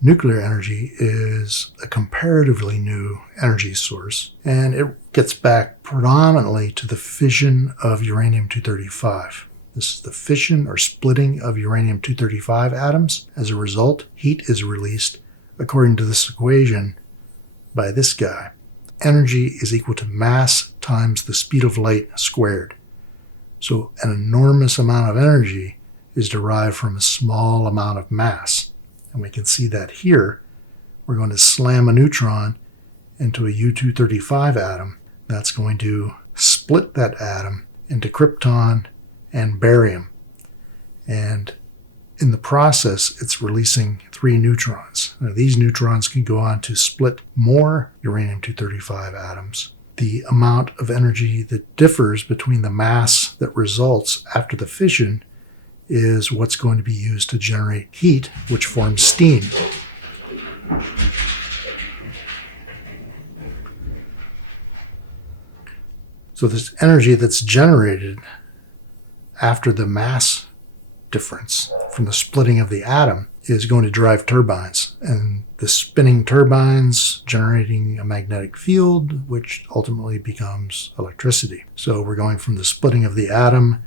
Nuclear energy is a comparatively new energy source, and it gets back predominantly to the fission of uranium-235. This is the fission or splitting of uranium-235 atoms. As a result, heat is released according to this equation by this guy. Energy is equal to mass times the speed of light squared. So an enormous amount of energy is derived from a small amount of mass. And we can see that here. We're going to slam a neutron into a U-235 atom. That's going to split that atom into krypton and barium. And in the process, it's releasing 3 neutrons. Now, these neutrons can go on to split more uranium-235 atoms. The amount of energy that differs between the mass that results after the fission is what's going to be used to generate heat, which forms steam. So this energy that's generated after the mass difference from the splitting of the atom is going to drive turbines, and the spinning turbines generating a magnetic field, which ultimately becomes electricity. So we're going from the splitting of the atom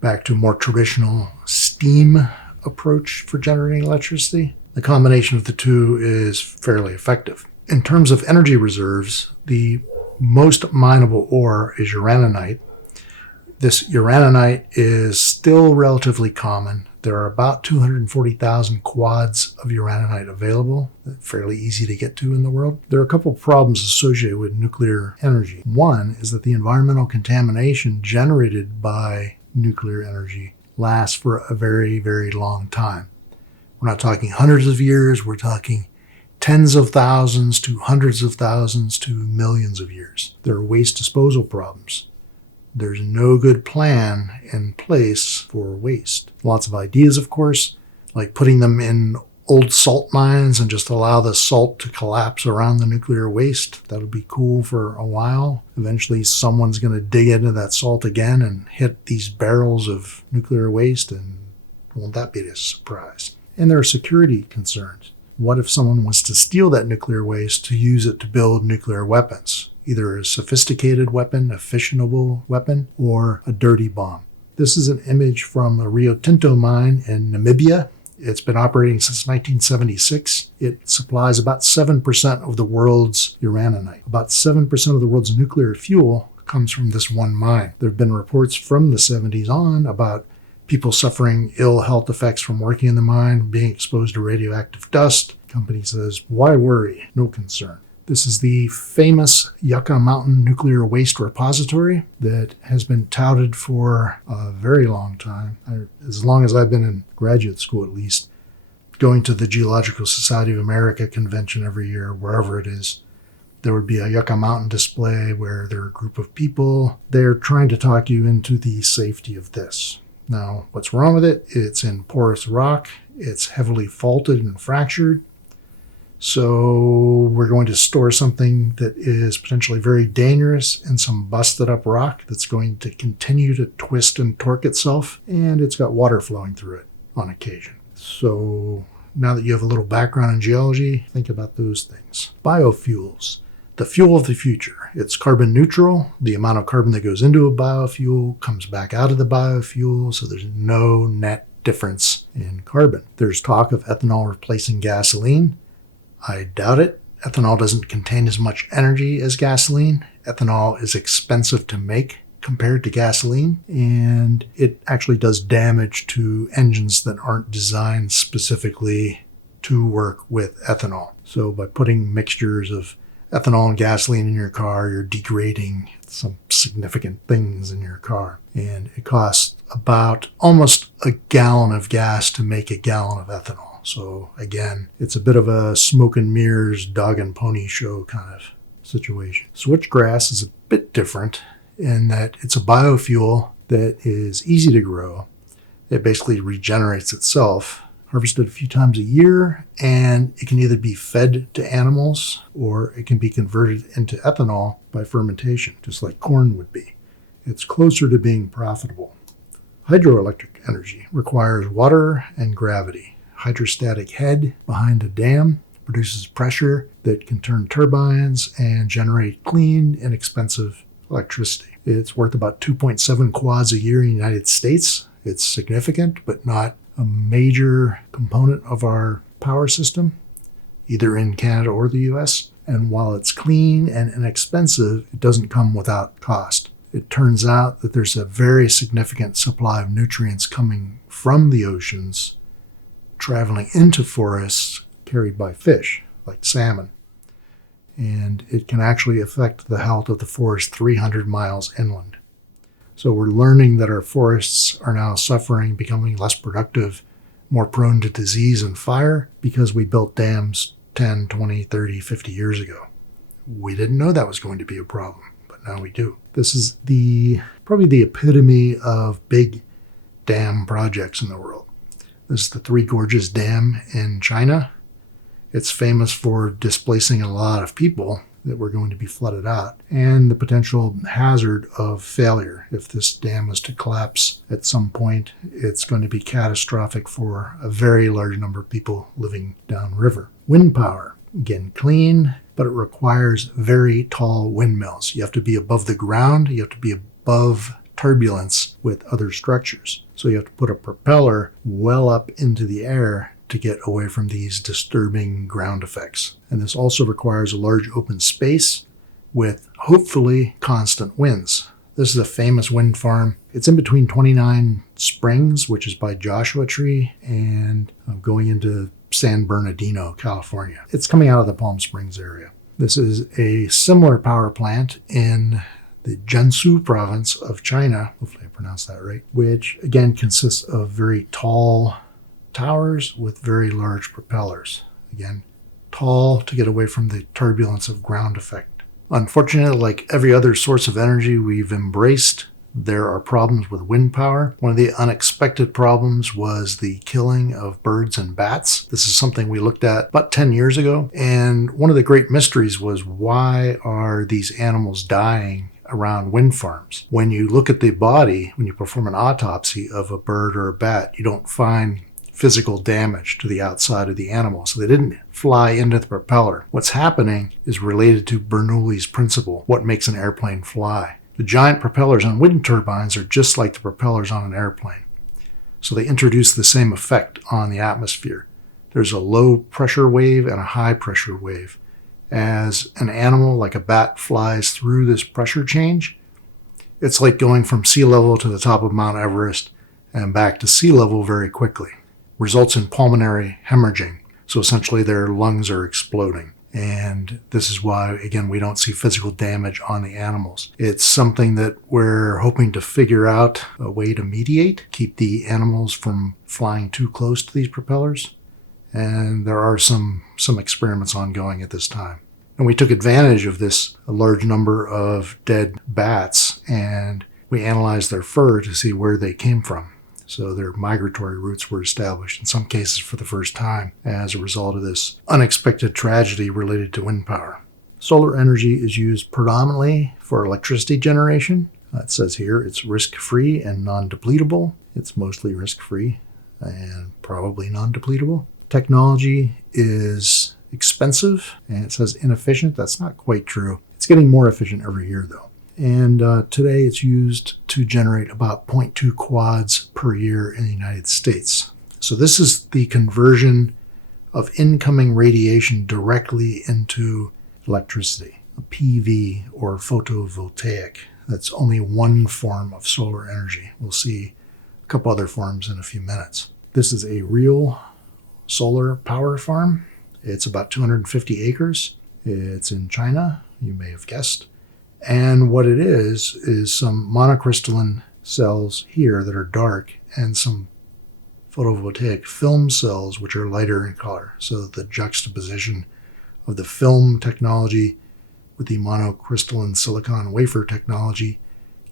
back to a more traditional steam approach for generating electricity. The combination of the two is fairly effective. In terms of energy reserves, the most mineable ore is uraninite. This uraninite is still relatively common. There are about 240,000 quads of uraninite available, fairly easy to get to in the world. There are a couple of problems associated with nuclear energy. One is that the environmental contamination generated by nuclear energy lasts for a very, very long time. We're not talking hundreds of years, we're talking tens of thousands to hundreds of thousands to millions of years. There are waste disposal problems. There's no good plan in place for waste. Lots of ideas, of course, like putting them in old salt mines and just allow the salt to collapse around the nuclear waste. That'll be cool for a while. Eventually, someone's going to dig into that salt again and hit these barrels of nuclear waste, and won't that be a surprise? And there are security concerns. What if someone was to steal that nuclear waste to use it to build nuclear weapons? Either a sophisticated weapon, a fissionable weapon, or a dirty bomb. This is an image from a Rio Tinto mine in Namibia. It's been operating since 1976. It supplies about 7% of the world's uraninite. About 7% of the world's nuclear fuel comes from this one mine. There have been reports from the 70s on about people suffering ill health effects from working in the mine, being exposed to radioactive dust. The company says, why worry? No concern. This is the famous Yucca Mountain Nuclear Waste Repository that has been touted for a very long time, as long as I've been in graduate school at least. Going to the Geological Society of America convention every year, wherever it is, there would be a Yucca Mountain display where there are a group of people. They're trying to talk you into the safety of this. Now, what's wrong with it? It's in porous rock. It's heavily faulted and fractured. So we're going to store something that is potentially very dangerous in some busted up rock that's going to continue to twist and torque itself, and it's got water flowing through it on occasion. So now that you have a little background in geology, think about those things. Biofuels, the fuel of the future. It's carbon neutral. The amount of carbon that goes into a biofuel comes back out of the biofuel, so there's no net difference in carbon. There's talk of ethanol replacing gasoline. I doubt it. Ethanol doesn't contain as much energy as gasoline. Ethanol is expensive to make compared to gasoline, and it actually does damage to engines that aren't designed specifically to work with ethanol. So by putting mixtures of ethanol and gasoline in your car, you're degrading some significant things in your car. And it costs about almost a gallon of gas to make a gallon of ethanol. So again, it's a bit of a smoke and mirrors, dog and pony show kind of situation. Switchgrass is a bit different in that it's a biofuel that is easy to grow. It basically regenerates itself, harvested a few times a year, and it can either be fed to animals or it can be converted into ethanol by fermentation, just like corn would be. It's closer to being profitable. Hydroelectric energy requires water and gravity. hydrostatic head behind a dam, produces pressure that can turn turbines and generate clean, inexpensive electricity. It's worth about 2.7 quads a year in the United States. It's significant, but not a major component of our power system, either in Canada or the US. And while it's clean and inexpensive, it doesn't come without cost. It turns out that there's a very significant supply of nutrients coming from the oceans, traveling into forests, carried by fish, like salmon. And it can actually affect the health of the forest 300 miles inland. So we're learning that our forests are now suffering, becoming less productive, more prone to disease and fire because we built dams 10, 20, 30, 50 years ago. We didn't know that was going to be a problem, but now we do. This is probably the epitome of big dam projects in the world. This is the Three Gorges Dam in China. It's famous for displacing a lot of people that were going to be flooded out, and the potential hazard of failure. If this dam was to collapse at some point, it's going to be catastrophic for a very large number of people living downriver. Wind power, again, clean, but it requires very tall windmills. You have to be above the ground, you have to be above turbulence with other structures. So you have to put a propeller well up into the air to get away from these disturbing ground effects. And this also requires a large open space with hopefully constant winds. This is a famous wind farm. It's in between 29 Springs, which is by Joshua Tree, and going into San Bernardino, California. It's coming out of the Palm Springs area. This is a similar power plant in the Jiangsu province of China, hopefully I pronounced that right, which again consists of very tall towers with very large propellers. Again, tall to get away from the turbulence of ground effect. Unfortunately, like every other source of energy we've embraced, there are problems with wind power. One of the unexpected problems was the killing of birds and bats. This is something we looked at about 10 years ago. And one of the great mysteries was, why are these animals dying around wind farms? When you look at the body, when you perform an autopsy of a bird or a bat, you don't find physical damage to the outside of the animal. So they didn't fly into the propeller. What's happening is related to Bernoulli's principle, what makes an airplane fly. The giant propellers on wind turbines are just like the propellers on an airplane. So they introduce the same effect on the atmosphere. There's a low pressure wave and a high pressure wave. As an animal like a bat flies through this pressure change, it's like going from sea level to the top of Mount Everest and back to sea level very quickly. Results in pulmonary hemorrhaging. So essentially their lungs are exploding. And this is why, again, we don't see physical damage on the animals. It's something that we're hoping to figure out a way to mediate, keep the animals from flying too close to these propellers. And there are some experiments ongoing at this time. And we took advantage of this large number of dead bats, and we analyzed their fur to see where they came from. So their migratory routes were established, in some cases for the first time, as a result of this unexpected tragedy related to wind power. Solar energy is used predominantly for electricity generation. It says here it's risk-free and non-depletable. It's mostly risk-free and probably non-depletable. Technology is expensive, and it says inefficient. That's not quite true. It's getting more efficient every year, though. And today it's used to generate about 0.2 quads per year in the United States. So this is the conversion of incoming radiation directly into electricity, a PV or photovoltaic. That's only one form of solar energy. We'll see a couple other forms in a few minutes. This is a real solar power farm. It's about 250 acres. It's in China, you may have guessed. And what it is some monocrystalline cells here that are dark and some photovoltaic film cells which are lighter in color. So the juxtaposition of the film technology with the monocrystalline silicon wafer technology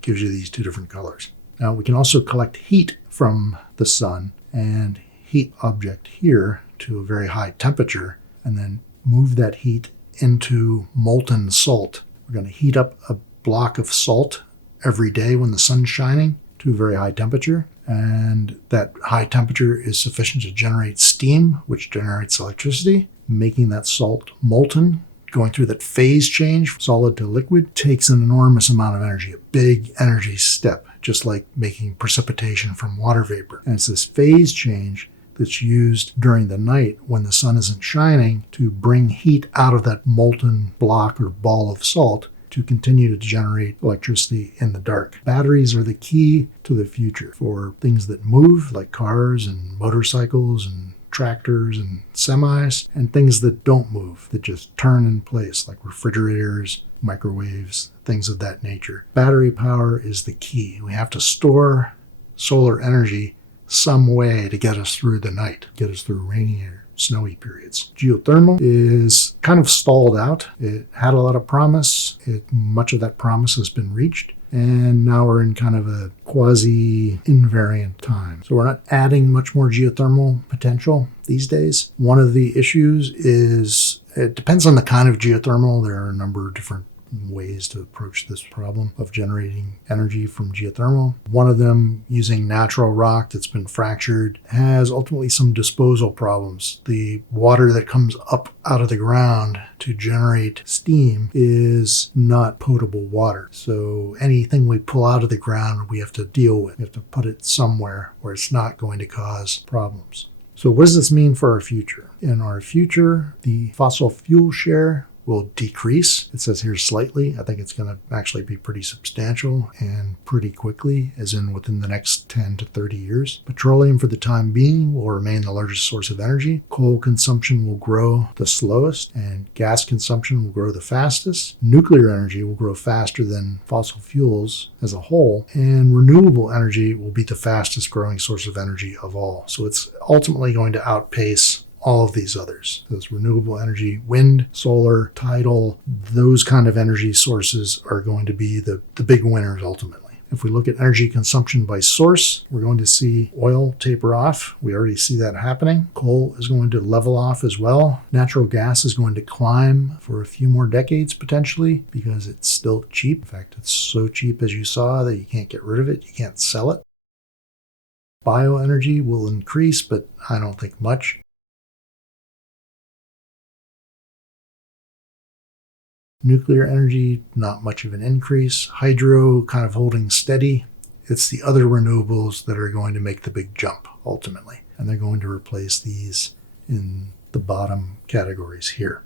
gives you these two different colors. Now we can also collect heat from the sun and heat object here to a very high temperature and then move that heat into molten salt. We're going to heat up a block of salt every day when the sun's shining to a very high temperature. And that high temperature is sufficient to generate steam, which generates electricity, making that salt molten. Going through that phase change, solid to liquid, takes an enormous amount of energy, a big energy step, just like making precipitation from water vapor. And it's this phase change that's used during the night when the sun isn't shining to bring heat out of that molten block or ball of salt to continue to generate electricity in the dark. Batteries are the key to the future for things that move, like cars and motorcycles and tractors and semis, and things that don't move, that just turn in place, like refrigerators, microwaves, things of that nature. Battery power is the key. We have to store solar energy some way to get us through the night, get us through rainy or snowy periods. Geothermal is kind of stalled out. It had a lot of promise. Much of that promise has been reached. And now we're in kind of a quasi-invariant time. So we're not adding much more geothermal potential these days. One of the issues is it depends on the kind of geothermal. There are a number of different ways to approach this problem of generating energy from geothermal. One of them, using natural rock that's been fractured, has ultimately some disposal problems. The water that comes up out of the ground to generate steam is not potable water. So anything we pull out of the ground, we have to deal with. We have to put it somewhere where it's not going to cause problems. So what does this mean for our future? In our future, the fossil fuel share will decrease. It says here slightly. I think it's going to actually be pretty substantial and pretty quickly, as in within the next 10 to 30 years. Petroleum for the time being will remain the largest source of energy. Coal consumption will grow the slowest, and gas consumption will grow the fastest. Nuclear energy will grow faster than fossil fuels as a whole, and renewable energy will be the fastest growing source of energy of all. So it's ultimately going to outpace all of these others. Those renewable energy, wind, solar, tidal, those kind of energy sources are going to be the big winners ultimately. If we look at energy consumption by source, we're going to see oil taper off. We already see that happening. Coal is going to level off as well. Natural gas is going to climb for a few more decades potentially because it's still cheap. In fact, it's so cheap, as you saw, that you can't get rid of it. You can't sell it. Bioenergy will increase, but I don't think much. Nuclear energy, not much of an increase. Hydro kind of holding steady. It's the other renewables that are going to make the big jump ultimately. And they're going to replace these in the bottom categories here.